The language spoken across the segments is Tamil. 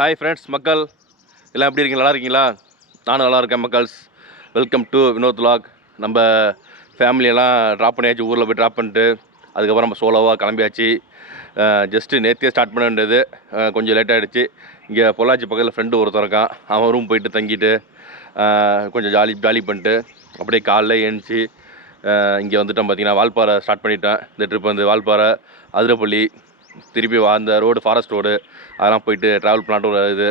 ஹாய் ஃப்ரெண்ட்ஸ் மக்கள் எல்லாம் எப்படி இருக்கீங்க? நல்லா இருக்கீங்களா? நானும் நல்லா இருக்கேன் மக்கள்ஸ். Welcome to Vinod vlog. நம்ம ஃபேமிலியெல்லாம் ட்ராப் பண்ணியாச்சு, ஊரில் போய் ட்ராப் பண்ணிட்டு அதுக்கப்புறம் நம்ம சோலோவாக கிளம்பியாச்சு. ஜஸ்ட்டு நேற்றே ஸ்டார்ட் பண்ண வேண்டியது, கொஞ்சம் லேட் ஆகிடுச்சு. இங்கே பொள்ளாச்சி பக்கத்தில் ஃப்ரெண்டு ஒருத்தர் இருக்கான், அவன் ரூம் போயிட்டு தங்கிட்டு கொஞ்சம் ஜாலி பண்ணிட்டு அப்படியே காலைல ஏஞ்சி இங்கே வந்துட்டோம். பார்த்திங்கன்னா வால்பாறை ஸ்டார்ட் பண்ணிட்டேன். இந்த ட்ரிப் வந்து வால்பாறை, அதிரப்பள்ளி, திருப்பி அந்த ரோடு ஃபாரஸ்ட் ரோடு அதெல்லாம் போயிட்டு ட்ராவல் பண்ணிட்டு ஒரு இது.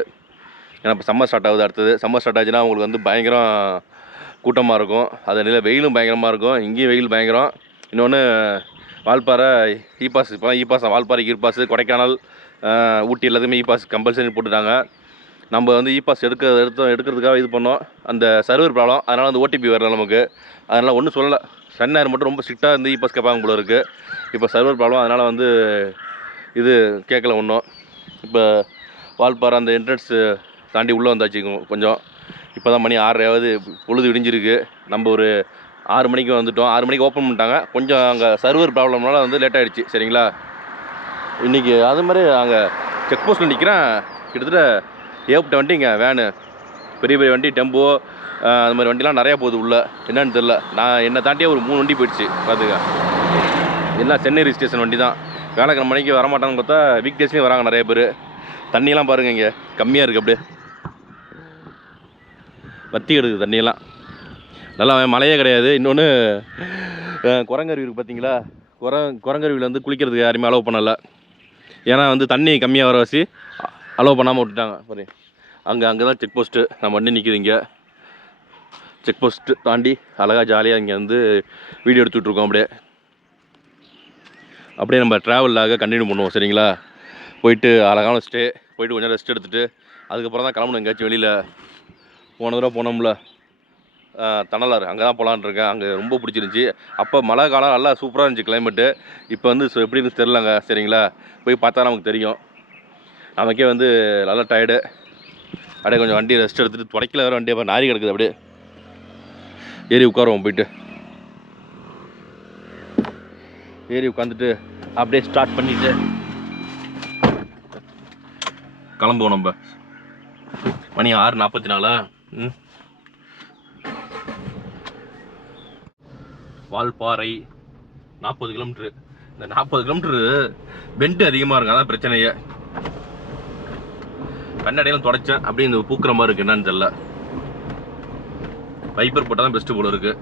ஏன்னா இப்போ சம்மர் ஸ்டார்ட் ஆகுது. அடுத்தது சம்மர் ஸ்டார்ட் ஆச்சுன்னா உங்களுக்கு வந்து பயங்கரம் கூட்டமாக இருக்கும். அதனால வெயிலும் பயங்கரமாக இருக்கும். இங்கேயும் வெயில் பயங்கரம். இன்னொன்று வால்பாறை இபாஸ், இப்போ இபாஸ் வால்பாறைக்கு இபாஸ், கொடைக்கானல், ஊட்டி எல்லாத்துக்குமே இபாஸ் கம்பல்சரி போட்டுட்டாங்க. நம்ம வந்து இபாஸ் எடுக்கிறதுக்காக இது பண்ணோம். அந்த சர்வர் ப்ராப்ளம், அதனால் வந்து ஓடிபி வரல நமக்கு. அதனால் ஒன்றும் சொல்லலை. சன்னார் மட்டும் ரொம்ப ஸ்ட்ரிக்டாக இருந்து இபாஸ் கேட்பாங்க போல இருக்குது. இப்போ சர்வர் ப்ராப்ளம், அதனால் வந்து இது கேட்கல ஒன்றும். இப்போ வால்பாறை அந்த என்ட்ரன்ஸு தாண்டி உள்ளே வந்தாச்சு கொஞ்சம். இப்போ தான் மணி 6:30 பொழுது விடிஞ்சிருக்கு. நம்ம ஒரு 6 மணிக்கு வந்துவிட்டோம். 6 மணிக்கு ஓப்பன் பண்ணிட்டாங்க. கொஞ்சம் அங்கே சர்வர் ப்ராப்ளம்னால வந்து லேட் ஆகிடுச்சு. சரிங்களா? இன்றைக்கி அது மாதிரி அங்கே செக் போஸ்ட்டில் நிற்கிறேன். கிட்டத்தட்ட ஏகப்பட்ட வண்டி இங்கே வேனு, பெரிய பெரிய வண்டி, டெம்போ, அது மாதிரி வண்டிலாம் நிறையா போகுது உள்ளே. என்னன்னு தெரில. நான் என்னை தாண்டியே ஒரு 3 வண்டி போயிடுச்சு. பார்த்துக்க, எல்லாம் சென்னை ரிஜிஸ்ட்ரேஷன் வண்டி தான். வேலைக்கிழமை மணிக்கு வரமாட்டாங்கன்னு பார்த்தா வீக் டேஸ்லேயும் வராங்க நிறைய பேர். தண்ணியெல்லாம் பாருங்கள், இங்கே கம்மியாக இருக்குது. அப்படியே வத்தி எடுக்குது தண்ணியெல்லாம். நல்லா மழையே கிடையாது. இன்னொன்று குரங்கருவி இருக்குது பார்த்தீங்களா? குரங்கருவியில் வந்து குளிக்கிறதுக்கு யாருமே அலோவ் பண்ணலை. ஏன்னா வந்து தண்ணி கம்மியாக வர வச்சு அலோவ் பண்ணாமல் விட்டுட்டாங்க. சரி, அங்கே தான் செக் போஸ்ட்டு. நம்ம வண்டி நிற்கிது இங்கே. செக் போஸ்ட்டு தாண்டி அழகாக ஜாலியாக இங்கே வந்து வீடியோ எடுத்துகிட்ருக்கோம். அப்படியே நம்ம ட்ராவலாக கண்டினியூ பண்ணுவோம். சரிங்களா? போயிட்டு அழகான ஸ்டே, போயிட்டு கொஞ்சம் ரெஸ்ட் எடுத்துகிட்டு அதுக்கப்புறம் தான் கிளம்பணும். எங்கேயாச்சும் வெளியில் போன தடவை போனோம்ல தணலாறு, அங்கே தான் போகலான்னு இருக்கேன். அங்கே ரொம்ப பிடிச்சிருந்துச்சி. அப்போ மழை காலம் நல்லா சூப்பராக இருந்துச்சு கிளைமேட்டு. இப்போ வந்து எப்படின்னு தெரிலங்க. சரிங்களா? போய் பார்த்தா நமக்கு தெரியும். நமக்கே வந்து நல்லா டயர்டு. அப்படியே கொஞ்சம் வண்டி ரெஸ்ட் எடுத்துகிட்டு துடைக்கல வேறு வண்டி அப்போ நாரி கிடக்குது. அப்படியே ஏறி உட்காருவோம். போயிட்டு ஏறி உட்காந்துட்டு அப்படியே ஸ்டார்ட் பண்ணிவிட்டு கிளம்புவோம். நம்ம மணி 6:44. வால்பாறை 40 கிலோமீட்ரு. இந்த 40 கிலோமீட்ரு பெண்டு அதிகமாக இருக்கும், அதான் பிரச்சனையே. கண்ணாடியெல்லாம் தொடச்சேன், அப்படியே இந்த பூக்கிற மாதிரி இருக்குது. என்னன்னு தெரியல. வைப்பர் போட்டால் தான் பெஸ்ட்டு போல இருக்குது.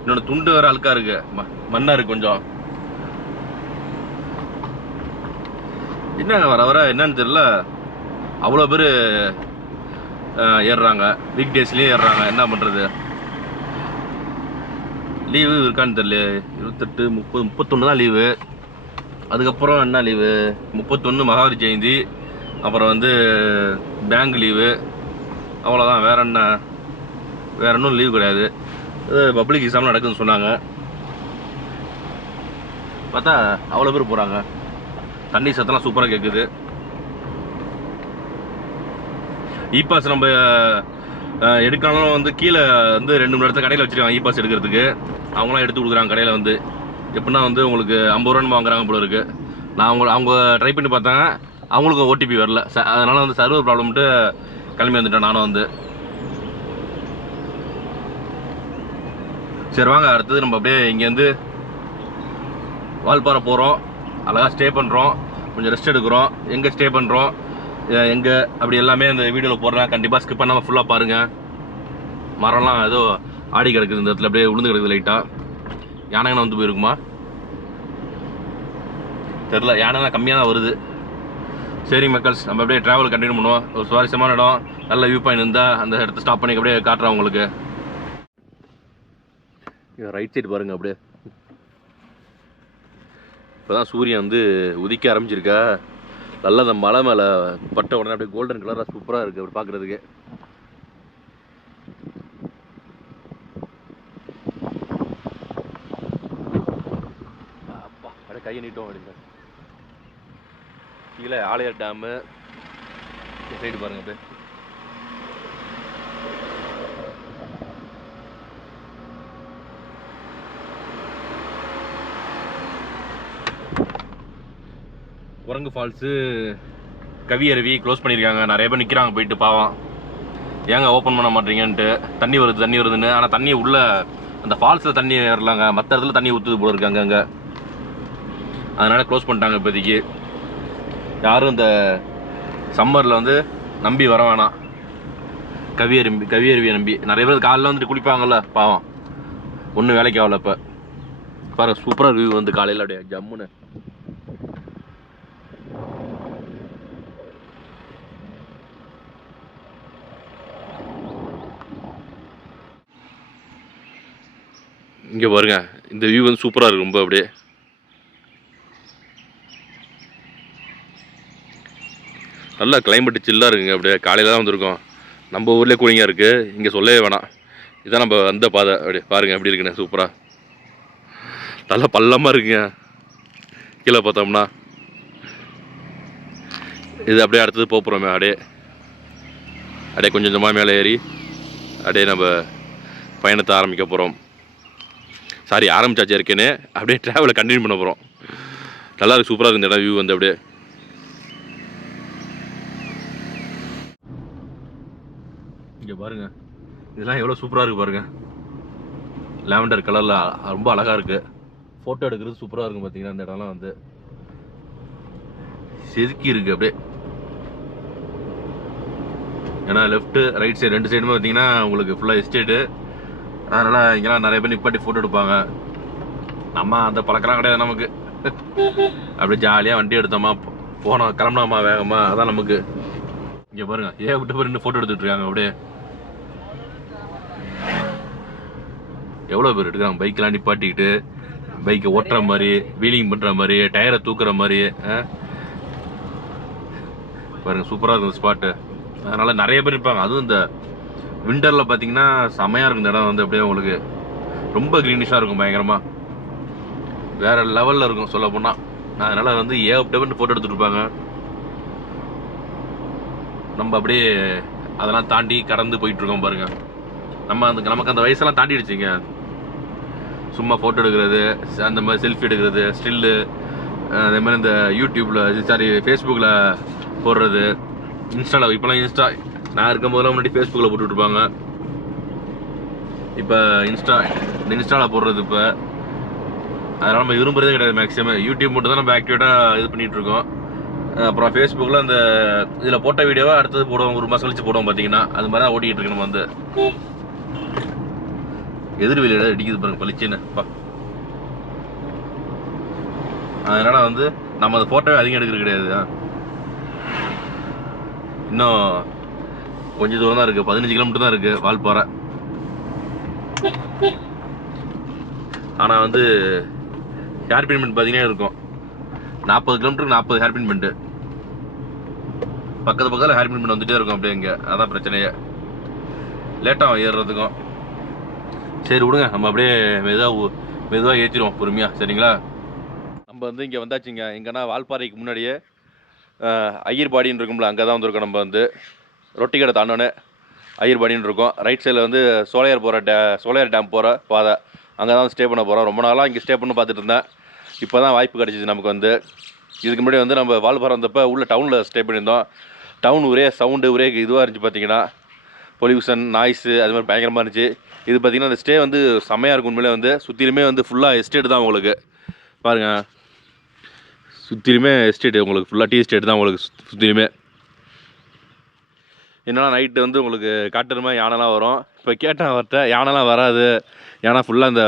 இன்னொன்று துண்டு வேறு அழுக்காக இருக்குது, மண்ணாக இருக்குது கொஞ்சம். என்னங்க வர வர என்னன்னு தெரியல, அவ்வளோ பேர் ஏறுறாங்க. வீக் டேஸ்லேயும் ஏறுறாங்க. என்ன பண்ணுறது? லீவு இருக்கான்னு தெரியல. 28, 30, 31 தான் லீவு. அதுக்கப்புறம் என்ன லீவு? 31 மகாவீர் ஜெயந்தி, அப்புறம் வந்து பேங்க் லீவு, அவ்வளோதான். வேற இன்னும் லீவு கிடையாது. பப்ளிக் எக்ஸாம் நடக்குதுன்னு சொன்னாங்க. பார்த்தா அவ்வளோ பேர் போகிறாங்க. தண்ணி சத்தெல்லாம் சூப்பராக கேட்குது. இபாஸ் நம்ம எடுக்கணும் வந்து கீழே வந்து 2 மணி நேரத்தில் கடையில் வச்சுருக்காங்க. இபாஸ் எடுக்கிறதுக்கு அவங்களாம் எடுத்து கொடுக்குறாங்க கடையில் வந்து. எப்படின்னா வந்து உங்களுக்கு 50 ரூபான்னு வாங்குறாங்க போல இருக்குது. நான் அவங்க ட்ரை பண்ணி பார்த்தாங்க, அவங்களுக்கு ஓடிபி வரல. அதனால் வந்து சர்வர் ப்ராப்ளம்ட்டு கிளம்பி வந்துட்டேன் நானும் வந்து. சரி வாங்க, அடுத்தது நம்ம அப்படியே இங்கேருந்து வால்பாறை போகிறோம். அழகாக ஸ்டே பண்ணுறோம், கொஞ்சம் ரெஸ்ட் எடுக்கிறோம். எங்கே ஸ்டே பண்ணுறோம், எங்கே, அப்படி எல்லாமே இந்த வீடியோவில் போடுறேன். கண்டிப்பாக ஸ்கிப் பண்ணாமல் ஃபுல்லாக பாருங்கள். மரம்லாம் ஏதோ ஆடி கிடக்குது இந்த இடத்துல, அப்படியே விழுந்து கிடக்குது லைட்டாக. யானைங்கன்னு வந்து போயிருக்குமா தெரில. யானைலாம் கம்மியாக தான் வருது. சரி மக்கள்ஸ், நம்ம அப்படியே ட்ராவல் கண்டினியூ பண்ணுவோம். ஒரு சுவாரஸ்யமான இடம், நல்ல வியூ பாயிண்ட் இருந்தால் அந்த இடத்த ஸ்டாப் பண்ணி அப்படியே காட்டுறேன் உங்களுக்கு. ரைட் சைடு பாருங்கள். அப்படியே இப்போ தான் சூரியன் வந்து உதிக்க ஆரம்பிச்சிருக்கா. நல்லா அந்த மலை மேலே பட்ட உடனே அப்படியே கோல்டன் கலராக சூப்பராக இருக்குது அப்படி பார்க்குறதுக்கு. அப்பா அப்படியே கையை நீட்டோம். அப்படிங்க கீழே ஆலையார் டேமு சைடு பாருங்கள். அப்படியே குரங்கு ஃபால்ஸு கவி அருவி க்ளோஸ் பண்ணியிருக்காங்க. நிறைய பேர் நிற்கிறாங்க போயிட்டு பாவம், ஏங்க ஓப்பன் பண்ண மாட்டீங்கன்ட்டு. தண்ணி வருதுன்னு. ஆனால் தண்ணி உள்ள அந்த ஃபால்ஸில் தண்ணி வரலாங்க, மற்ற இடத்துல தண்ணி ஊற்றுது போல இருக்காங்க அங்கே. அதனால் க்ளோஸ் பண்ணிட்டாங்க இப்போதைக்கு. யாரும் இந்த சம்மரில் வந்து நம்பி வர வேணாம். கவி அருவியை நம்பி நிறைய பேர் காலையில் வந்துட்டு குளிப்பாங்கள்ல பாவம், ஒன்றும் வேலைக்கு ஆகல. இப்போ பாருங்க சூப்பராக வியூ வந்து காலையில் அப்படியே ஜம்முன்னு. இங்கே பாருங்க இந்த வியூ வந்து சூப்பராக இருக்குது ரொம்ப. அப்படியே நல்லா கிளைமேட்டு சில்லாக இருக்குங்க. அப்படியே காலையில் தான் வந்திருக்கோம். நம்ம ஊர்லேயே கூலிங்காக இருக்குது, இங்கே சொல்லவே வேணாம். இதுதான் நம்ம வந்த பாதை. அப்படியே பாருங்கள் எப்படி இருக்குண்ணே, சூப்பராக நல்லா பள்ளமாக இருக்குங்க. கீழே பார்த்தோம்னா இது அப்படியே அடுத்தது போகிறோமே, அப்படியே கொஞ்சம் கொஞ்சமாக மேலே ஏறி அப்படியே நம்ம பயணத்தை ஆரம்பிக்க போகிறோம். சாரி, ஆரம்பிச்சாச்சு இருக்கேன்னு. அப்படியே ட்ராவலை கண்டினியூ பண்ண போகிறோம். நல்லா இருக்கு, சூப்பராக இருக்கு இந்த இடம். வியூ வந்து அப்படியே இங்கே பாருங்க, இதெல்லாம் எவ்வளோ சூப்பராக இருக்குது பாருங்க. லாவெண்டர் கலரில் ரொம்ப அழகாக இருக்குது. ஃபோட்டோ எடுக்கிறது சூப்பராக இருக்கும். பார்த்தீங்கன்னா இந்த இடம்லாம் வந்து செதுக்கி இருக்குது அப்படியே. ஏன்னா லெஃப்ட்டு ரைட் சைடு ரெண்டு சைடுமே பார்த்தீங்கன்னா உங்களுக்கு ஃபுல்லாக எஸ்டேட்டு. அதனால் இங்கெல்லாம் நிறைய பேர் நிப்பாட்டி ஃபோட்டோ எடுப்பாங்க. நம்ம அந்த பழக்கலாம் கிடையாது நமக்கு. அப்படியே ஜாலியாக வண்டி எடுத்தோமா போனோம், கிளம்பினோமா வேகமாக, அதான் நமக்கு. இங்கே பாருங்க விட்டு போய் நின்று ஃபோட்டோ எடுத்துகிட்டு இருக்காங்க. அப்படியே எவ்வளோ பேர் எடுக்கிறாங்க பைக்கெலாம் நிப்பாட்டிக்கிட்டு, பைக்கை ஓட்டுற மாதிரி, வீலிங் பண்ணுற மாதிரி, டயரை தூக்குற மாதிரி. பாருங்க சூப்பராக இருக்கும் ஸ்பாட்டு. அதனால் நிறைய பேர் இருப்பாங்க. அதுவும் இந்த விண்டரில் பார்த்தீங்கன்னா செமையாக இருக்கும் இந்த இடம் வந்து. அப்படியே உங்களுக்கு ரொம்ப க்ரீனிஷாக இருக்கும், பயங்கரமாக வேறு லெவலில் இருக்கும் சொல்ல போனால். அதனால் வந்து ஏகப்பட்ட ஃபோட்டோ எடுத்துகிட்டு இருப்பாங்க. நம்ம அப்படியே அதெல்லாம் தாண்டி கடந்து போயிட்டுருக்கோம் பாருங்கள். நமக்கு அந்த வயசெல்லாம் தாண்டிடுச்சிங்க. சும்மா ஃபோட்டோ எடுக்கிறது, அந்த மாதிரி செல்ஃபி எடுக்கிறது, ஸ்டில்லு, அதே மாதிரி இந்த யூடியூப்பில் ஃபேஸ்புக்கில் போடுறது, இன்ஸ்டாவில். இப்போலாம் இன்ஸ்டா நான் இருக்கும் போதெல்லாம் முன்னாடி ஃபேஸ்புக்கில் போட்டுட்ருப்பாங்க. இப்போ இன்ஸ்டாவில் போடுறது. இப்போ அதனால் நம்ம விரும்புறதே கிடையாது மேக்ஸிமம். யூடியூப் மட்டும் தான் நம்ம ஆக்டிவேட்டாக இது பண்ணிகிட்ருக்கோம். அப்புறம் ஃபேஸ்புக்கில் அந்த இதில் போட்ட வீடியோவை அடுத்தது போடுவோம், ஒரு மாதம் கழிச்சு போடுவோம் பார்த்தீங்கன்னா. அது மாதிரி தான் ஓட்டிகிட்டு இருக்கு நம்ம வந்து. எதிர்வெளியில அடிக்குது பாருங்க பளிச்சுன்னு. அதனால் வந்து நம்ம அந்த ஃபோட்டோவே அதிகம் எடுக்கிறது கிடையாது. இன்னும் கொஞ்சம் தூரம் தான் இருக்குது, 15 கிலோமீட்டர் தான் இருக்குது வால்பாறை. ஆனால் வந்து ஹேர் பின் பார்த்தீங்கன்னா இருக்கும் 40 கிலோமீட்டருக்கு 40 ஹேர் பின் பண்ணிட்டு பக்கத்தில் ஹேர் பின் வந்துகிட்டே இருக்கும் அப்படியே. இங்கே அதான் பிரச்சனையே, லேட்டாகும் ஏறுறதுக்கும். சரி விடுங்க, நம்ம அப்படியே மெதுவாக ஏற்றிடுவோம் பொறுமையாக, சரிங்களா? நம்ம வந்து இங்கே வந்தாச்சுங்க. எங்கன்னா வால்பாறைக்கு முன்னாடியே ஐயர்பாடின்னு இருக்கும்ல, அங்கே தான் வந்திருக்கோம். நம்ம வந்து ரொட்டி கடை தாண்டோன்னே ஐயர்பாடின்னு இருக்கும். ரைட் சைடில் வந்து சோலையார் டேம் போகிற பாதை, அங்கே தான் ஸ்டே பண்ண போகிறோம். ரொம்ப நாளாக இங்கே ஸ்டே பண்ண பார்த்துட்டு இருந்தேன். இப்போ தான் வாய்ப்பு கிடச்சிது நமக்கு வந்து. இதுக்கு முன்னாடி வந்து நம்ம வால்பாறை வந்தப்போ உள்ள டவுனில் ஸ்டே பண்ணியிருந்தோம். டவுன் ஒரே சவுண்டு, ஒரே இதுவாக இருந்துச்சு பார்த்தீங்கன்னா, பொல்யூஷன், நாய்ஸு, அது மாதிரி பயங்கரமாக இருந்துச்சு. இது பார்த்திங்கன்னா அந்த ஸ்டே வந்து செம்மையாக இருக்கும். உண்மையிலே வந்து சுற்றிலுமே வந்து ஃபுல்லாக எஸ்டேட் தான் உங்களுக்கு. பாருங்கள், சுற்றிலுமே எஸ்டேட்டு, உங்களுக்கு ஃபுல்லாக டீ எஸ்டேட் தான் உங்களுக்கு சுற்றிலுமே. என்னன்னா நைட்டு வந்து உங்களுக்கு காட்டுற மாதிரி யானைலாம் வரும். இப்போ கேட்டேன் அவர்கிட்ட, யானைலாம் வராது, ஏன்னா ஃபுல்லாக இந்த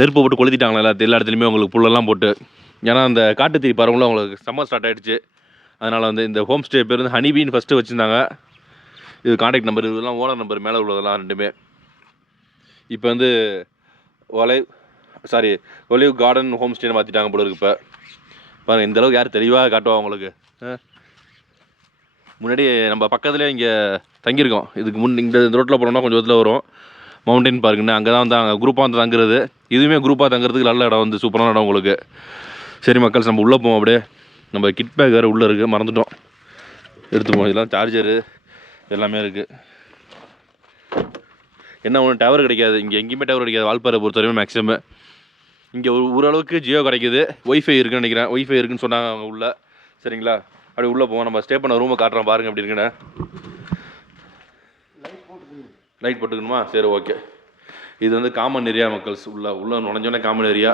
நெருப்பு போட்டு கொளுத்திட்டாங்களா எல்லா இடத்துலையுமே உங்களுக்கு புல்லெல்லாம் போட்டு. ஏன்னா அந்த காட்டுத்தீ பரவங்களும் உங்களுக்கு சம்மர் ஸ்டார்ட் ஆகிடுச்சு. அதனால் வந்து இந்த ஹோம் ஸ்டே பேர் வந்து ஹனிபீன்னு ஃபஸ்ட்டு வச்சுருந்தாங்க. இது கான்டாக்ட் நம்பர், இதெல்லாம் ஓனர் நம்பர் மேலே உள்ளதெல்லாம் ரெண்டுமே. இப்போ வந்து ஒலிவ் கார்டன் ஹோம் ஸ்டேன்னு மாற்றிட்டாங்க போல இருக்கு. இப்போ பாருங்கள் இந்தளவுக்கு யார் தெளிவாக காட்டுவா உங்களுக்கு. முன்னாடி நம்ம பக்கத்துலேயே இங்கே தங்கியிருக்கோம். இதுக்கு இந்த ரோட்டில் போனோம்னா கொஞ்சம் தூரத்தில் வரும் மவுண்டைன் பார்க்குன்னு. அங்கே தான் வந்து அங்கே குரூப்பாக வந்து தங்குறது. இதுவுமே குரூப்பாக தங்குறதுக்கு நல்ல இடம் வந்து, சூப்பரான இடம் உங்களுக்கு. சரி மக்கள்ஸ், நம்ம உள்ளே போவோம். அப்படியே நம்ம கிட் பேக் வேறு உள்ளே இருக்குது, மறந்துட்டோம் எடுத்துப்போம். இதெல்லாம் சார்ஜரு எல்லாமே இருக்குது. என்ன ஒன்று டவர் கிடைக்காது இங்கே, எங்கேயுமே டவர் கிடைக்காது வால்பாறை பொறுத்த வரைக்கும். மேக்ஸிமம் இங்கே ஓரளவுக்கு ஜியோ கிடைக்கிது, ஒய்ஃபை இருக்குன்னு நினைக்கிறேன். ஒய்ஃபை இருக்குன்னு சொன்னாங்க அவங்க உள்ள, சரிங்களா? அப்படி உள்ளே போவோம். நம்ம ஸ்டே பண்ண ரூமை காட்டுறோம் பாருங்கள் அப்படி இருக்குண்ணே. லைட் போட்டுக்கணுமா? சரி ஓகே. இது வந்து காமன் ஏரியா மக்கள்ஸ். உள்ள நுழைஞ்சோன்னே காமன் ஏரியா.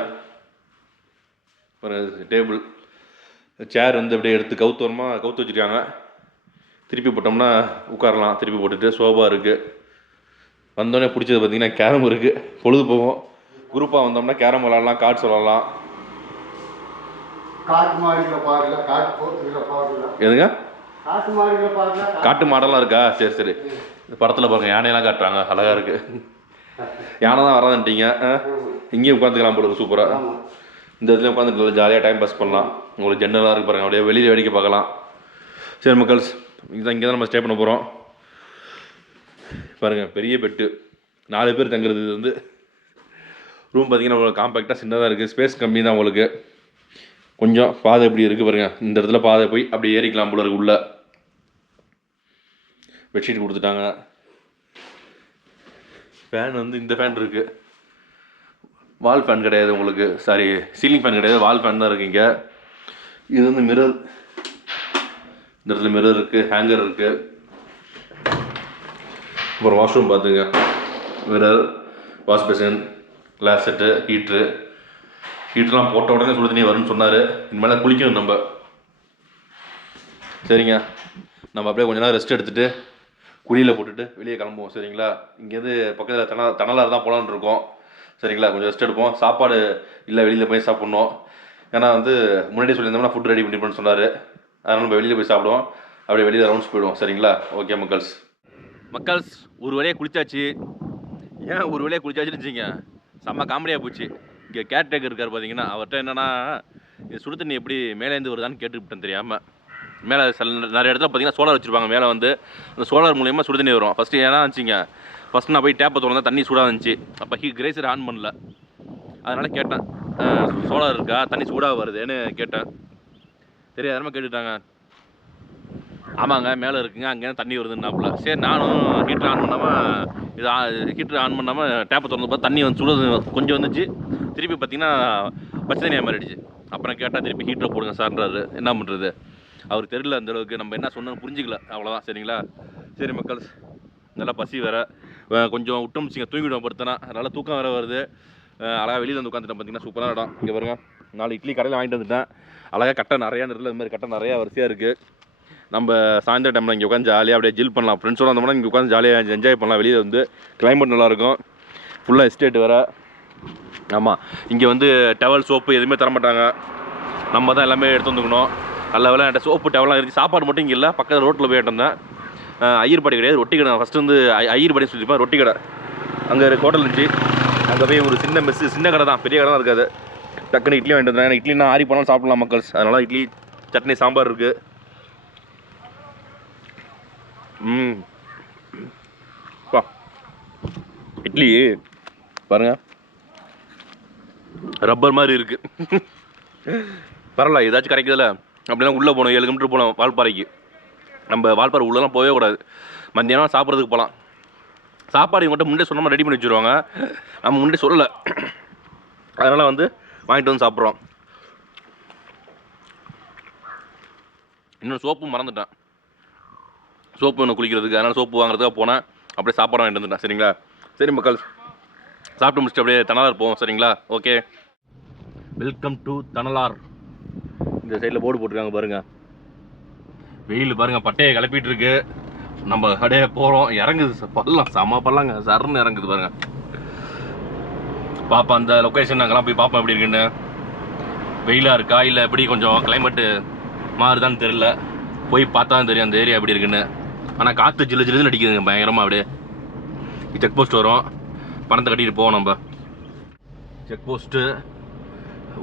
ஒரு டேபிள் சேர் வந்து அப்படியே எடுத்து கவுத்து வச்சுருக்காங்க. திருப்பி போட்டோம்னா உட்காரலாம். திருப்பி போட்டுட்டு சோஃபா இருக்குது. வந்தோடனே பிடிச்சது பார்த்திங்கன்னா கேரம் இருக்குது. பொழுது போகும். குரூப்பாக வந்தோம்னா கேரம் விளாட்லாம், கார்ட்ஸ் விளாட்லாம். எதுங்க காட்டு மாடெல்லாம் இருக்கா? சரி சரி. இந்த படத்தில் பாருங்க யானையெல்லாம் காட்டுறாங்க, அழகாக இருக்குது. யானை தான் வராதுன்ட்டீங்க. இங்கேயும் உட்காந்துக்கலாம் போல இருக்குது சூப்பராக. இந்த இடத்துல உட்காந்துட்டு ஜாலியாக டைம் பாஸ் பண்ணலாம். உங்களுக்கு ஜன்னலாக இருக்குது பாருங்கள், அப்படியே வெளியில் வேடிக்கை பார்க்கலாம். சரி மக்கள்ஸ், இங்கே தான் நம்ம ஸ்டே பண்ண போகிறோம். பாருங்கள் பெரிய பெட்டு, 4 பேர் தங்குறது. இது வந்து ரூம் பார்த்திங்கன்னா உங்களுக்கு காம்பேக்டாக சின்னதாக இருக்குது. ஸ்பேஸ் கம்மி தான் உங்களுக்கு. கொஞ்சம் பாதை எப்படி இருக்குது பாருங்கள். இந்த இடத்துல பாதை போய் அப்படி ஏறிக்கலாம் போல இருக்குது. உள்ள பெட்ஷீட் கொடுத்துட்டாங்க. ஃபேன் வந்து இந்த ஃபேன் இருக்குது. வால் ஃபேன் கிடையாது உங்களுக்கு, சாரி சீலிங் ஃபேன் கிடையாது, வால் ஃபேன் தான் இருக்குது இங்கே. இது வந்து மிரர், இந்த இடத்துல மிரர் இருக்குது, ஹேங்கர் இருக்குது. அப்புறம் வாஷ்ரூம் பார்த்துங்க, mirror, wash basin, glass set, ஹீட்டர்லாம் போட்ட உடனே சுடு தண்ணி வரும்னு சொன்னார். இனிமேல் குளிக்கணும் நம்ம. சரிங்க, நம்ம அப்படியே கொஞ்ச நேரம் ரெஸ்ட் எடுத்துகிட்டு குழியில் போட்டுட்டு வெளியே கிளம்புவோம். சரிங்களா? இங்கேருந்து பக்கத்தில் தணலாறு தான் போகலான்னு இருக்கோம். சரிங்களா? கொஞ்சம் ரெஸ்ட் எடுப்போம். சாப்பாடு இல்லை, வெளியில் போய் சாப்பிட்ணும். ஏன்னா வந்து முன்னாடியே சொல்லியிருந்தோம்னா ஃபுட் ரெடி பண்ணிப்போன்னு சொன்னார். அதனால் நம்ம வெளியில் போய் சாப்பிடுவோம். அப்படியே வெளியில் ரவுண்ட்ஸ் போயிடுவோம். சரிங்களா? ஓகே மக்கள்ஸ் ஒரு வழியாக குளிச்சாச்சு. ஏன் ஒரு வழியாக குளிச்சாச்சுன்னு வச்சுங்க, செம்ம காமெடியாக போச்சு. இங்கே கேர்டேக்கர் இருக்கார் பார்த்தீங்கன்னா, அவர்கிட்ட என்னென்னா இது சுடு தண்ணி எப்படி மேலேருந்து வருதான்னு கேட்டுக்கிட்டேன் தெரியாமல். மேலே நிறைய இடத்துல பார்த்தீங்கன்னா சோலார் வச்சுருப்பாங்க. மேலே வந்து அந்த சோலார் மூலியமாக சுடு தண்ணி வரும். ஃபஸ்ட்டு ஏன்னா வச்சுங்க, ஃபஸ்ட்டு நான் போய் டேப்பை திறந்தா தண்ணி சூடாக இருந்துச்சு. அப்போ கிரைசர் ஆன் பண்ணல. அதனால் கேட்டேன், சோலார் இருக்கா, தண்ணி சூடாக வருதுன்னு கேட்டேன். தெரியாதமா கேட்டுட்டாங்க. ஆமாங்க மேலே இருக்குங்க, அங்கே தண்ணி வருதுன்னாப்புல. சரி நானும் ஹீட்டர் ஆன் பண்ணாமல் டேப்பை திறந்து பார்த்தா தண்ணி வந்து சுடு கொஞ்சம் வந்துச்சு. திருப்பி பார்த்தீங்கன்னா பச்சை தண்ணியாக மாறிடுச்சு. அப்புறம் கேட்டால் திருப்பி ஹீட்டரை போடுங்க சார்ன்றாரு. என்ன பண்ணுறது, அவருக்கு தெரியல அந்தளவுக்கு. நம்ம என்ன சொன்னோன்னு புரிஞ்சிக்கல, அவ்வளோதான். சரிங்களா? சரி மக்கள்ஸ், நல்லா பசி வேறு. கொஞ்சம் விட்டோம்ச்சிங்க, தூங்கிவிடுவோம் படுத்தனா. அதனால் தூக்கம் வேறு வருது. அழகாக வெளியில் வந்து உட்காந்துட்டேன். பார்த்தீங்கன்னா சூப்பரான இடம். இங்கே பாருங்க, 4 இட்லி கடையில் வாங்கிட்டு வந்துட்டேன். அழகாக கட்டை நிறையா நிறுத்தல, இது மாதிரி கட்டை நிறையா வரிசையாக இருக்குது. நம்ம சாயந்தர டைமில் இங்கே உட்காந்து ஜாலியாக அப்படியே ஜில் பண்ணலாம். ஃப்ரெண்ட்ஸோடு வந்தோம்னா இங்கே உட்காந்து ஜாலியாக என்ஜாய் பண்ணலாம். வெளியில் வந்து கிளைமேட் நல்லாயிருக்கும். ஃபுல்லாக எஸ்டேட் வேறு. ஆமாம், இங்கே வந்து டவல் சோப்பு எதுவுமே தரமாட்டாங்க. நம்ம தான் எல்லாமே எடுத்து வந்துக்கணும். நல்ல வேலை என்கிட்ட சோப்பு டவலாம் இருக்குது. சாப்பாடு மட்டும் இங்கே இல்லை, பக்கத்தில் ரோட்டில் போய் எடுத்தேன். ஐயர்பாடி கிடையாது, ரொட்டி கடை. ஃபஸ்ட்டு வந்து ஐயர்பாடின்னு சொல்லியிருப்பேன், ரொட்டி கடை. அங்கே ஹோட்டல் இருந்துச்சு. அங்கே போய் ஒரு சின்ன மெஸ்ஸு, சின்ன கடை தான், பெரிய கடை தான் இருக்காது. டக்குன்னு இட்லி வாங்கிட்டு வந்தேன். இட்லினா ஆறி போனாலும் சாப்பிடலாம் மக்கள்ஸ். அதனால் இட்லி, சட்னி, சாம்பார் இருக்குது. இட்லி பாருங்கள், ரப்பர் மாதிரி இருக்குது. பரவாயில்ல, ஏதாச்சும் கிடைக்கிறதில்ல. அப்படின்னா உள்ளே போகணும், 7 கிலோமீட்டர் போகணும் வால்பாறைக்கு. நம்ம வால்பாறை உள்ளெல்லாம் போகவே கூடாது. மத்தியானம் சாப்பிட்றதுக்கு போகலாம். சாப்பாடு மட்டும் முன்னே சொன்னோம்னா ரெடி பண்ணி வச்சுருவாங்க. நம்ம முன்னே சொல்லலை, அதனால் வந்து வாங்கிட்டு வந்து சாப்பிட்றோம். இன்னும் சோப்பு மறந்துட்டேன், சோப்பு ஒன்று குளிக்கிறதுக்கு. அதனால் சோப்பு வாங்குறதுக்காக போனேன். அப்படியே சாப்பாடு வாங்கிட்டு வந்துட்டேன். சரிங்களா? சரி மக்கள், சாப்பிட்டு முடிச்சுட்டு அப்படியே தணலார் போவோம். சரிங்களா? ஓகே. Welcome to Thanalar. இந்த சைடில் போர்டு போட்டிருக்காங்க பாருங்கள். வெயில் பாருங்கள், பட்டையை கிளப்பிட்டு இருக்கு. நம்ம அப்படியே போகிறோம். இறங்குது பள்ளம், செம பள்ளங்க, சருன்னு இறங்குது பாருங்கள். பார்ப்போம் அந்த லொக்கேஷன், அங்கெல்லாம் போய் பார்ப்போம் எப்படி இருக்குன்னு. வெயிலாக இருக்கா இல்லை எப்படி கொஞ்சம் கிளைமேட்டு மாறுதான்னு தெரியல. போய் பார்த்தா தான் தெரியும் அந்த ஏரியா எப்படி இருக்குன்னு. ஆனால் காற்று ஜில்லு ஜில்லுன்னு அடிக்குதுங்க பயங்கரமாக. அப்படியே செக் போஸ்ட் வரும், பணத்தை கட்டிட்டு போவோம் நம்ம. செக் போஸ்ட்டு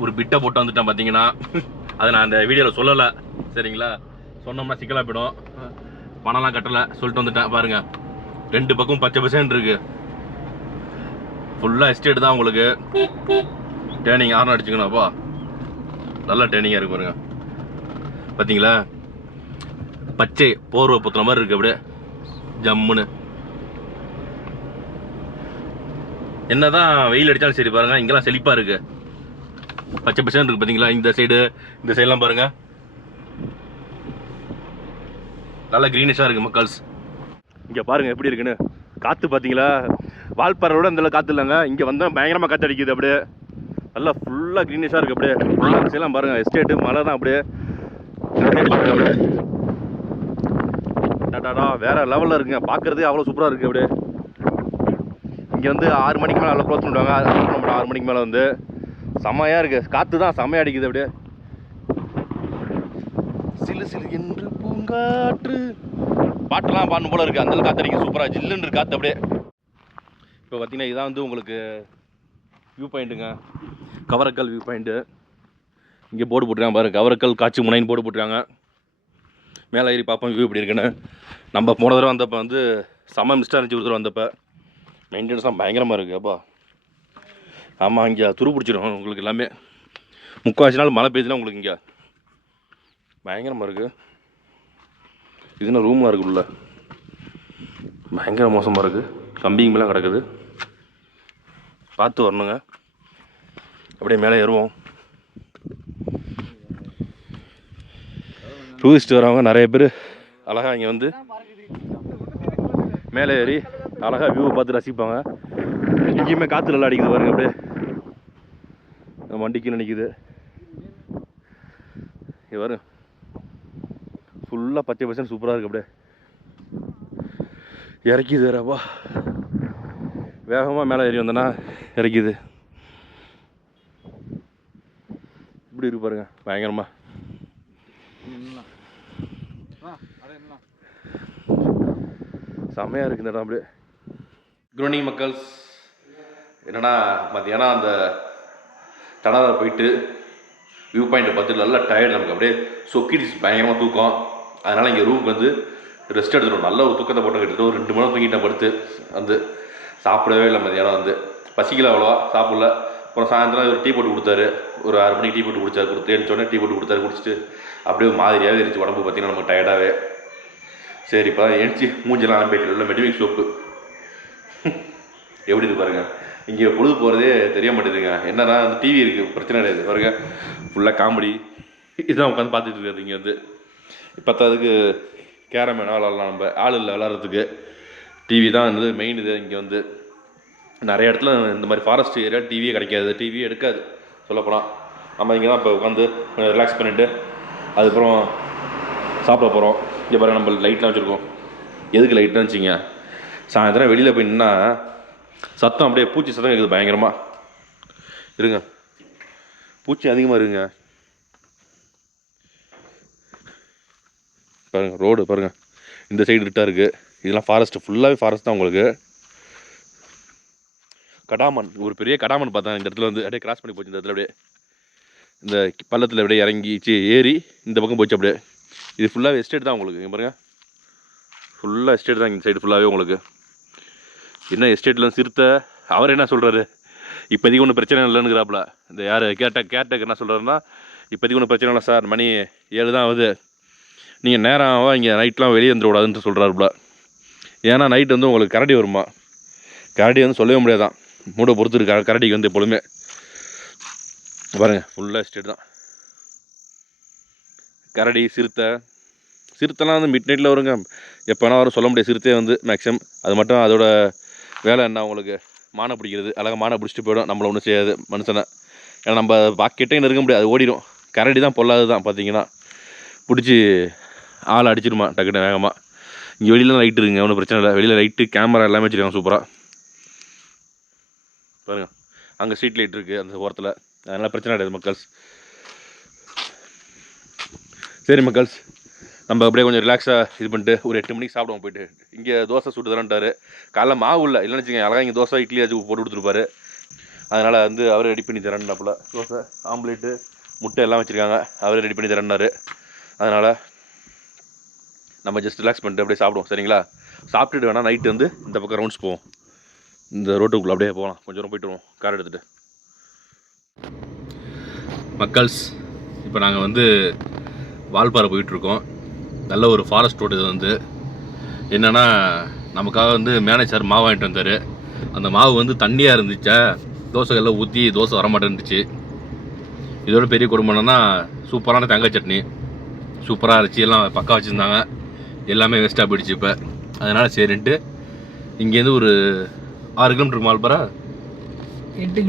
ஒரு பிட்டை போட்டு வந்துட்டேன் பார்த்தீங்கன்னா. அதை நான் அந்த வீடியோவில் சொல்லலை. சரிங்களா? சொன்னோம்னா சிக்கலாக போயிடும். பணம்லாம் கட்டலை, சொல்லிட்டு வந்துட்டேன். பாருங்கள், 2 பக்கம் பச்சை பசேன்னு இருக்குது. ஃபுல்லாக எஸ்டேட் தான் உங்களுக்கு. டேர்னிங் ஆர்ன் அடிச்சுக்கணும்ப்பா, நல்லா டேர்னிங்காக இருக்குது பாருங்கள். பார்த்தீங்களா? பச்சை போர்வை புத்துற மாதிரி இருக்குது அப்படியே ஜம்முன்னு. என்னதான் வெயில் அடித்தாலும் சரி பாருங்கள், இங்கெல்லாம் செழிப்பாக இருக்குது, பச்சை பச்சைன்னு இருக்குது. பார்த்தீங்களா? இந்த சைடெலாம் பாருங்கள், நல்லா க்ரீனிஷாக இருக்குது மக்கள்ஸ். இங்கே பாருங்கள் எப்படி இருக்குன்னு. காற்று பார்த்தீங்களா? வால்பாறையோட அந்தளவு காற்று இல்லைங்க. இங்கே வந்தால் பயங்கரமாக காற்று அடிக்குது. அப்படியே நல்லா ஃபுல்லாக க்ரீனிஷாக இருக்குது. அப்படியே ஃபுல்லாக எல்லாம் பாருங்கள், எஸ்டேட்டு மலை தான். அப்படியே அப்படியே டாடா வேறு லெவலில் இருக்குங்க. பார்க்குறதே அவ்வளோ சூப்பராக இருக்குது. அப்படியே இங்கே வந்து 6 மணிக்கு மேலே நல்லா க்ளோஸ் பண்ணுவாங்க. 6 மணிக்கு மேலே வந்து செம்மையாக இருக்குது. காற்று தான் செம்மையாக அடிக்குது. அப்படியே சிலு சிலு என்று பூங்காற்று பாட்டெல்லாம் பாடணும் போல இருக்குது. அந்தளவு காற்று அடிக்குது. சூப்பராக ஜில்லுன்னு காற்று. அப்படியே இப்போ பார்த்தீங்கன்னா இதான் வந்து உங்களுக்கு வியூ பாயிண்ட்டுங்க. Kavarakkal view point. இங்கே போர்டு போட்டுருக்காங்க பாருங்கள், கவரக்கல் காட்சி முனைன்னு போர்டு போட்டுருக்காங்க. மேலே ஏறி பார்ப்போம் வியூ எப்படி இருக்குன்னு. நம்ம போன தடவை வந்தப்போ வந்து செம்ம மிஸ்டாக இருந்துச்சு. ஒரு தடவை வந்தப்போ மெயின்டெனன்ஸ்லாம் பயங்கரமாக இருக்குது. அப்பா ஆமாம், இங்கே துரு பிடிச்சிடும் உங்களுக்கு எல்லாமே. 3/4 நாள் மழை பெய்யுதுன்னா உங்களுக்கு இங்கே பயங்கரமாக இருக்குது. இதுனா ரூமாக இருக்குது உள்ள, பயங்கர மோசமாக இருக்குது. கம்பிங்க மேலாம் கிடக்குது, பார்த்து வரணுங்க. அப்படியே மேலே ஏறுவோம். டூரிஸ்ட் வரவங்க நிறைய பேர் அழகாக இங்கே வந்து மேலே ஏறி அழகாக வியூவை பார்த்து ரசிப்பாங்க. எங்கேயுமே காற்று நல்லா அடிக்குது பாருங்க. அப்படியே வண்டிக்கு நினைக்குது. இது வரும் ஃபுல்லாக பச்சை பச்சைன்னு சூப்பராக இருக்குது. அப்படியே இறக்கிது வேறப்பா. வேகமாக மேலே ஏறி வந்தேன்னா இறக்கிது. இப்படி இருக்கு பாருங்க, பயங்கரமாக செம்மையாக இருக்குது இந்த இடம். அப்படியே குரோனிங் மக்கள்ஸ் என்னென்னா மத்தியானம் அந்த தடாவில் போயிட்டு வியூ பாயிண்ட்டை பார்த்துட்டு நல்லா டயர்டு நமக்கு. அப்படியே சொக்கிடுச்சு பயங்கரமாக தூக்கம். அதனால் இங்கே ரூமுக்கு வந்து ரெஸ்ட் எடுத்துடும். நல்ல ஒரு தூக்கத்தை போட்டு கிட்டத்தட்ட ஒரு 2 மணி நேரம் தூங்கிட்டேன் படுத்து. வந்து சாப்பிடவே இல்லை மதியானம். வந்து பசிக்கல அவ்வளோவா, சாப்பிடல. அப்புறம் சாயந்தரம் ஒரு டீ போட்டு கொடுத்தாரு. ஒரு 6 மணிக்கு டீ போட்டு குடிச்சாரு. கொடுத்து எழுந்தோடனே டீ போட்டு கொடுத்தாரு. குடிச்சிட்டு அப்படியே மாதிரியாகவே இருந்துச்சு உடம்பு. பார்த்திங்கன்னா நமக்கு டயர்டாகவே. சரி இப்போ எழுச்சி மூஞ்செல்லாம் அனுப்பிட்டு இல்லை மெடிமிக் சோப்பு எப்படி இது பாருங்கள். இங்கே பொழுது போகிறதே தெரிய மாட்டேதுங்க. என்னன்னா அந்த டிவி இருக்குது, பிரச்சனை கிடையாது பாருங்க. ஃபுல்லாக காமெடி இதுதான் உட்காந்து பார்த்துட்டு இருக்காது. இங்கே வந்து பத்தாவதுக்கு கேரம் வேணா விளாட்லாம். நம்ம ஆள் இல்லை விளாட்றதுக்கு. டிவி தான் வந்து மெயின். இது இங்கே வந்து நிறைய இடத்துல இந்த மாதிரி ஃபாரஸ்ட் ஏரியா டிவியே கிடைக்காது, டிவியே எடுக்காது சொல்லப்போனால். நம்ம இங்கே தான் இப்போ உட்காந்து ரிலாக்ஸ் பண்ணிவிட்டு அதுக்கப்புறம் சாப்பிட போகிறோம். இங்கே பாருங்கள், நம்ம லைட்லாம் வச்சுருக்கோம். எதுக்கு லைட்லாம் வச்சிங்க, சாயந்தரம் வெளியில் போய் நின்னா சத்தம் அப்படியே பூச்சி சத்தம் கேட்குது பயங்கரமாக. இருங்க, பூச்சி அதிகமாக இருக்குங்க. பாருங்கள் ரோடு பாருங்கள், இந்த சைடு இருட்டாக இருக்குது. இதெல்லாம் ஃபாரஸ்ட்டு, ஃபுல்லாகவே ஃபாரஸ்ட் தான் உங்களுக்கு. கடாமன், ஒரு பெரிய கடாமன் பார்த்தேன் இந்த இடத்துல. வந்து அப்படியே கிராஸ் பண்ணி போச்சு இந்த இடத்துல. அப்படியே இந்த பள்ளத்தில் அப்படியே இறங்கிச்சு ஏறி இந்த பக்கம் போச்சு. அப்படியே இது ஃபுல்லாகவே எஸ்டேட் தான் உங்களுக்கு. இங்கே பாருங்கள், ஃபுல்லாக எஸ்டேட் தான் இந்த சைடு ஃபுல்லாகவே உங்களுக்கு. என்ன எஸ்டேட்டில் சிறுத்தை அவர் என்ன சொல்கிறாரு, இப்போதைக்கு ஒன்றும் பிரச்சனை இல்லைன்னுங்கிறாப்புல. இந்த யார் கேர்டேக்கர் என்ன சொல்கிறாருன்னா, இப்போதைக்கு ஒன்றும் பிரச்சனை இல்லை சார், மணி 7 தான் ஆகுது, நீங்கள் நேரமாக இங்கே நைட்லாம் வெளியே வந்துடக்கூடாதுன்னு சொல்கிறாருப்புல. ஏன்னா நைட்டு வந்து உங்களுக்கு கரடி வருமா. கரடி வந்து சொல்லவே முடியாதான், மூடை பொறுத்து இருக்கு கரடிக்கு வந்து எப்பொழுதுமே. பாருங்கள் ஃபுல்லாக எஸ்டேட் தான். கரடி, சிறுத்தைலாம் வந்து மிட் நைட்டில் வருங்க, எப்போ வேணால் வரும் சொல்ல முடியாது. சிறுத்தையே வந்து மேக்ஸிமம் அது மட்டும் அதோட வேலை என்ன, உங்களுக்கு மானை பிடிக்கிறது. அழகாக மானை பிடிச்சிட்டு போயிடும், நம்மளை ஒன்றும் செய்யாது மனுஷனை. ஏன்னா நம்ம பாக்கெட்டே நெருங்க முடியாது, அது ஓடிடும். கரடி தான் பொல்லாது தான் பார்த்தீங்கன்னா, பிடிச்சி ஆளை அடிச்சிடுமா டக்குன்னு வேகமாக. இங்கே வெளியில் லைட் இருக்குங்க, ஒன்றும் பிரச்சனை இல்லை. வெளியில் லைட்டு கேமரா எல்லாமே வச்சுருக்காங்க சூப்பராக. பாருங்கள் அங்கே ஸ்ட்ரீட் லைட் இருக்குது அந்த ஓரத்தில், அதனால் பிரச்சனை கிடையாது மக்கள்ஸ். சரி மக்கள்ஸ், நம்ம அப்படியே கொஞ்சம் ரிலாக்ஸாக இது பண்ணிட்டு ஒரு 8 மணிக்கு சாப்பிடுவோம் போயிட்டு. இங்கே தோசை சுட்டு தரேன்ட்டார். காலைல மாவு இல்லை, இல்லைன்னு வச்சுக்கோங்க, அழகாக இங்கே தோசை இட்லி ஆச்சு போட்டு கொடுத்துருப்பாரு. அதனால் வந்து அவரே ரெடி பண்ணி தரேன்னாப்புல. தோசை, ஆம்லேட்டு, முட்டை எல்லாம் வச்சுருக்காங்க, அவரே ரெடி பண்ணி தரேன்னாரு. அதனால் நம்ம ஜஸ்ட் ரிலாக்ஸ் பண்ணிட்டு அப்படியே சாப்பிடுவோம். சரிங்களா, சாப்பிட்டுட்டு வேணால் நைட்டு வந்து இந்த பக்கம் ரவுண்ட்ஸ் போவோம். இந்த ரோட்டுக்குள்ளே அப்படியே போகலாம், கொஞ்சம் தூரம் போய்ட்டு வருவோம் கார் எடுத்துகிட்டு. மக்கள்ஸ், இப்போ நாங்கள் வந்து வால்பாறை போயிட்டுருக்கோம். நல்ல ஒரு ஃபாரஸ்ட் ரோடு. இது வந்து என்னென்னா, நமக்காக வந்து மேனேஜர் மாவு வாங்கிட்டு வந்தார். அந்த மாவு வந்து தண்ணியாக இருந்துச்சா, தோசைகளில் ஊற்றி தோசை வரமாட்டேன்னுச்சு. இதோட பெரிய குடும்பம்னா சூப்பரான தேங்காய் சட்னி, சூப்பராக அரைச்சி எல்லாம் பக்கா வச்சுருந்தாங்க. எல்லாமே வேஸ்ட்டாக போயிடுச்சு இப்போ. அதனால் சரின்ட்டு இங்கேருந்து ஒரு 6 கிலோமீட்டர் வால்பாறை, 8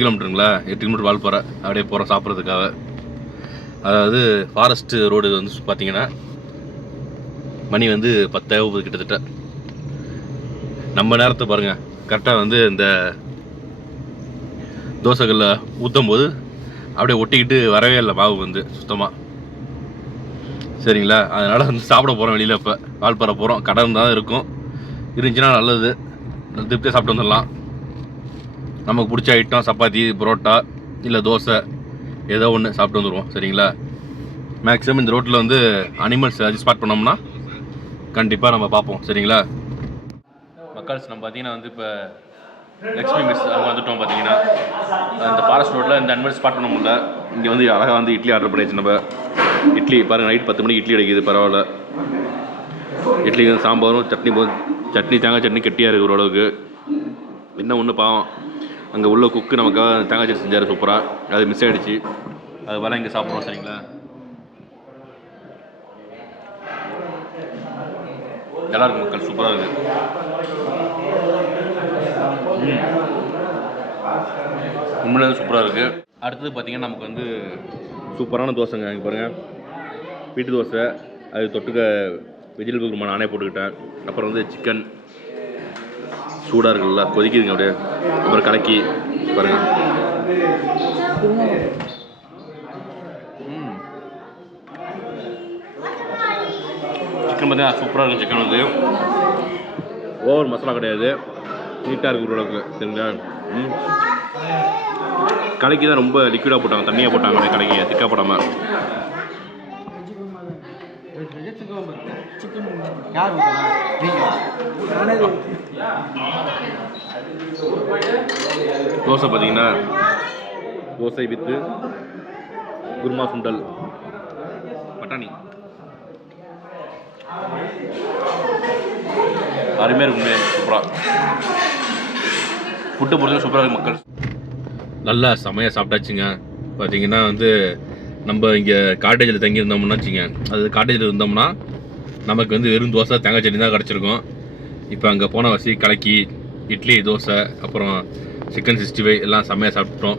கிலோமீட்டருங்களா, 8 கிலோமீட்டர் வால்பாறை அப்படியே போகிறோம் சாப்பிட்றதுக்காக. அதாவது ஃபாரஸ்ட்டு ரோடு வந்து பார்த்தீங்கன்னா மணி வந்து 10 கிட்டத்தட்ட. நம்ம நேரத்தை பாருங்கள், கரெக்டாக வந்து இந்த தோசைகளில் ஊற்றும் போது அப்படியே ஒட்டிக்கிட்டு வரவே இல்லை மாவு வந்து சுத்தமாக. சரிங்களா, அதனால் வந்து சாப்பிட போகிறோம் வெளியில். இப்போ வால்பாறை போகிறோம், கடை தான் இருக்கும், இருந்துச்சுன்னா நல்லது, திருப்தியாக சாப்பிட்டு வந்துடலாம். நமக்கு பிடிச்ச ஐட்டம் சப்பாத்தி, புரோட்டா இல்லை தோசை ஏதோ ஒன்று சாப்பிட்டு வந்துடுவோம். சரிங்களா, மேக்ஸிமம் இந்த ரோட்டில் வந்து அனிமல்ஸ் அது ஸ்பாட் பண்ணோம்னா கண்டிப்பாக நம்ம பார்ப்போம். சரிங்களா மக்கள்ஸ், நம்ம பார்த்தீங்கன்னா வந்து இப்போ லக்ஷ்மி மெஸ் அங்கே வந்துட்டோம். பார்த்தீங்கன்னா அந்த ஃபாரஸ்ட் ரோட்டில் இந்த அனிமல்ஸ் ஸ்பாட் பண்ண முடியல. இங்கே வந்து அழகாக வந்து இட்லி ஆர்டர் பண்ணியாச்சு. நம்ம இட்லி பாருங்கள், நைட் 10 மணிக்கு இட்லி கிடைக்கிது, பரவாயில்ல. இட்லி சாம்பாரும் சட்னி தேங்காய் சட்னி கெட்டியாக இருக்குது ஓரளவுக்கு. என்ன ஒன்று பாவம், அங்கே உள்ள குக்கு நமக்காக தேங்காய் சட்னி செஞ்சார் சூப்பராக, அது மிஸ் ஆகிடுச்சு. அது வர இங்கே சாப்பிட்றோம். சரிங்களா, நல்லா இருக்கும் மக்கள், சூப்பராக இருக்குது. உண்மையிலே சூப்பராக இருக்குது. அடுத்தது பார்த்திங்கன்னா நமக்கு வந்து சூப்பரான தோசைங்க. இங்கே பாருங்கள், வீட்டு தோசை, அது தொட்டுக்க வெஜிடபிள் குருமா நானே போட்டுக்கிட்டேன். அப்புறம் வந்து சிக்கன் சூடாக இருக்குல்ல, கொதிக்குதுங்க அப்படியே. அப்புறம் கலக்கி பாருங்கள். சிக்கன் பார்த்தீங்கன்னா சூப்பராக இருக்கும். சிக்கன் வந்து ஓவர் மசாலா கிடையாது, நீட்டாக இருக்குது ஓரளவுக்கு. சரிங்களா, கலக்கி தான் ரொம்ப லிக்விடாக போட்டாங்க, தண்ணியாக போட்டாங்க கலக்கி, திக்காக போடாமல். தோசை பார்த்தீங்கன்னா தோசை வித்து குருமா சுண்டல் பட்டாணி அருமையாக இருக்குமே, சூப்பராக. ஃபுட்டு பொறுத்தவரை சூப்பராக இருக்குது மக்கள். நல்லா செமையாக சாப்பிட்டாச்சுங்க. பார்த்தீங்கன்னா வந்து நம்ம இங்கே காட்டேஜில் தங்கியிருந்தோம்னா வச்சுங்க, அது காட்டேஜில் இருந்தோம்னா நமக்கு வந்து வெறும் தோசை தேங்காய் சட்னி தான் கிடச்சிருக்கும். இப்போ அங்கே போன வசி கலக்கி இட்லி தோசை அப்புறம் சிக்கன் 65 எல்லாம் செம்மையாக சாப்பிட்டோம்.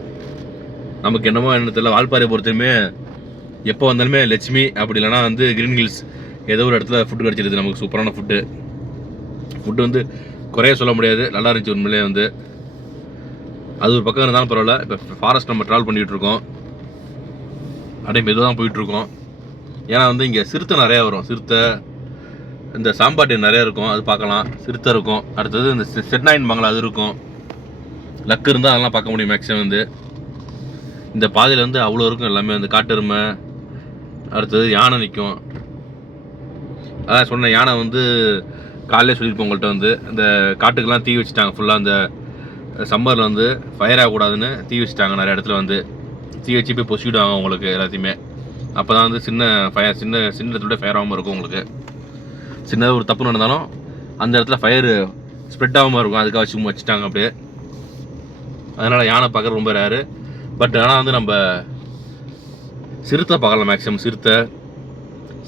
நமக்கு என்னமோ என்ன தெரியல, வால்பாறை பொறுத்தவரையுமே எப்போ வந்தாலுமே லட்சுமி அப்படி இல்லைனா வந்து கிரீன் ஹில்ஸ் ஏதோ ஒரு இடத்துல ஃபுட்டு கிடச்சிருது நமக்கு. சூப்பரான ஃபுட்டு வந்து குறைய சொல்ல முடியாது, நல்லா இருந்துச்சு உண்மையிலே. வந்து அது ஒரு பக்கம் இருந்தாலும் பரவாயில்ல. இப்போ ஃபாரஸ்ட் நம்ம ட்ராவல் பண்ணிகிட்டு இருக்கோம், அப்படியே மெதுவாக தான் போயிட்டுருக்கோம். ஏன்னா வந்து இங்கே சிறுத்தை நிறையா வரும், சிறுத்தை இந்த சாம்பாட்டி நிறையா இருக்கும், அது பார்க்கலாம். சிறுத்தை இருக்கும். அடுத்தது இந்த செட்நாயின் பங்களா அது இருக்கும். லக்கு இருந்தால் அதெல்லாம் பார்க்க முடியும் மேக்ஸிமம். வந்து இந்த பாதையில் வந்து அவ்வளோ இருக்கும் எல்லாமே. வந்து காட்டெருமை, அடுத்தது யானை நிற்கும். அதான் சொன்ன யானை வந்து காலையிலே சொல்லியிருப்போம் உங்கள்கிட்ட. வந்து இந்த காட்டுக்கெல்லாம் தீ வச்சுட்டாங்க ஃபுல்லாக. அந்த சம்மரில் வந்து ஃபயர் ஆகக்கூடாதுன்னு தீ வச்சுட்டாங்க நிறைய இடத்துல. வந்து தீ வச்சு போய் பொசிவிடுவாங்க உங்களுக்கு எல்லாத்தையுமே. அப்போ தான் வந்து சின்ன இடத்துல ஃபயர் ஆகாமல் இருக்கும் உங்களுக்கு. சின்னதாக ஒரு தப்பு நடந்தாலும் அந்த இடத்துல ஃபயர் ஸ்ப்ரெட் ஆகாமல் இருக்கும், அதுக்காக வச்சுட்டாங்க அப்படியே. அதனால் யானை பார்க்குறது ரொம்ப ரேரு. பட் ஆனால் வந்து நம்ம சிறுத்தை பார்க்கலாம் மேக்ஸிமம். சிறுத்தை,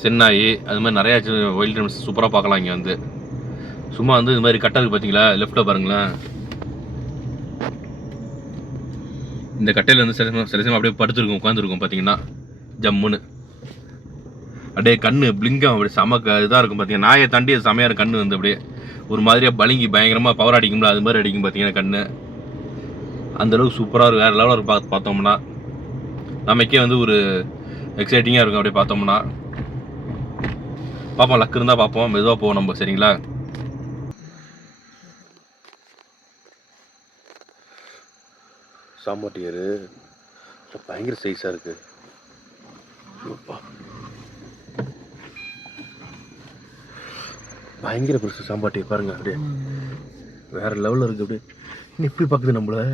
சென்னாய், அது மாதிரி நிறையா வைல்ட் அனிமல்ஸ் சூப்பராக பார்க்கலாம் இங்கே. வந்து சும்மா வந்து இது மாதிரி கட்டை இருக்குது பார்த்தீங்களா, லெஃப்ட்டில் பாருங்களேன். இந்த கட்டையில் வந்து சில சமயம் அப்படியே படுத்துருக்கும், உட்காந்துருக்கும் பார்த்தீங்கன்னா ஜம்முன்னு. அப்படியே கண்ணு பிளிங்கம் அப்படி சமக்க இதாக இருக்கும் பார்த்தீங்கன்னா. நாயை தாண்டி அது செமையாக கண்ணு வந்து அப்படியே ஒரு மாதிரியாக பளிங்கி பயங்கரமாக பவர் அடிக்கும்ல, அது மாதிரி அடிக்கும் பார்த்தீங்கன்னா கண்ணு. அந்தளவுக்கு சூப்பராக இருக்கும், வேறு லெவலில் பார்த்தோம்னா நமக்கே வந்து ஒரு எக்ஸைட்டிங்காக இருக்கும் அப்படியே பார்த்தோம்னா. பார்ப்போம், லக்கு இருந்தால் பார்ப்போம், மெதுவாக போவோம் நம்ம. சரிங்களா, சாம்பாட்டியர் பயங்கர சைஸாக இருக்குது. பயங்கர பெருசு சாம்பாட்டி பாருங்க, அப்படியே வேற லெவலில் இருக்குது. அப்படியே இன்னும் எப்படி பார்க்குது நம்மள.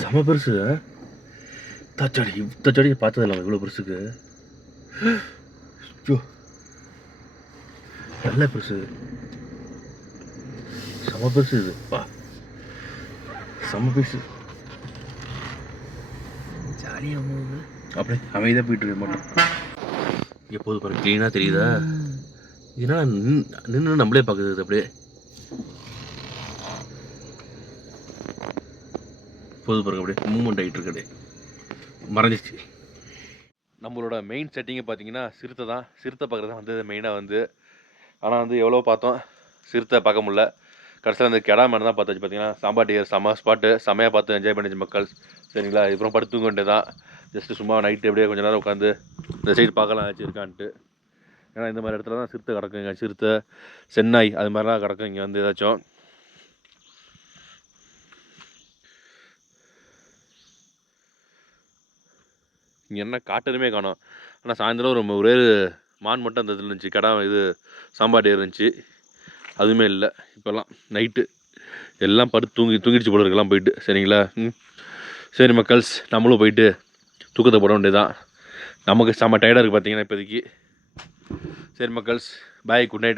செம பெருசு. தச்சாடி பார்த்ததில்ல இவ்வளோ பெருசுக்கு. நல்ல பெருசு, செம பெருசு இது. செம பெருசு. ஜாலியாக அப்படியே அமைதியாக போயிட்டு இருக்க மாட்டோம். இங்கே போது பாருங்க, க்ளீனாக தெரியுதா? ஏன்னா நின்று நம்மளே பார்க்குது அப்படியே. போது பாருங்க, அப்படியே மூவ்மெண்ட் ஆகிட்டு இருக்கு, அப்படியே மறைஞ்சிச்சு. நம்மளோட மெயின் செட்டிங்கை பார்த்தீங்கன்னா சிறுத்தை தான். சிறுத்தை பார்க்குறது தான் வந்து மெயினாக வந்து. ஆனால் வந்து எவ்வளோ பார்த்தோம், சிறுத்தை பார்க்க முடியல. கடைசியில் அந்த கெடா மேன் தான் பார்த்தாச்சு. பார்த்தீங்கன்னா சாம்பார் டியர் செம்ம ஸ்பாட்டு, செம்மையாக பார்த்து என்ஜாய் பண்ணிச்சு மக்கள். சரிங்களா, இதுக்கப்புறம் படுத்து தூங்க வேண்டியது தான். ஜஸ்ட்டு சும்மா நைட்டு எப்படியே கொஞ்சம் நேரம் உட்காந்து இந்த சைடு பார்க்கலாம் ஆச்சு இருக்கான்ட்டு. ஏன்னா இந்த மாதிரி இடத்துல தான் சிறுத்தை கிடக்குங்க. சிறுத்தை, சென்னாய் அது மாதிரிலாம் கிடக்கும் இங்கே வந்து ஏதாச்சும். இங்கே என்ன காட்டணுமே காணோம். ஆனால் சாயந்தரம் ஒரே மான் மட்டும் அந்த இதில் இருந்துச்சு, கடை இது சாம்பார் டே இருந்துச்சு. அதுவுமே இல்லை இப்போல்லாம். நைட்டு எல்லாம் படுத்து தூங்கிடுச்சு போல இருக்கலாம் போயிட்டு. சரிங்களா, சரி மக்கள்ஸ், நம்மளும் போயிட்டு தூக்கத்தை போட வேண்டியதுதான். நமக்கு செம்ம டயர்டாக இருக்குது பார்த்தீங்கன்னா இப்போதைக்கு. சரி மக்கள்ஸ், பாய், குட் நைட்.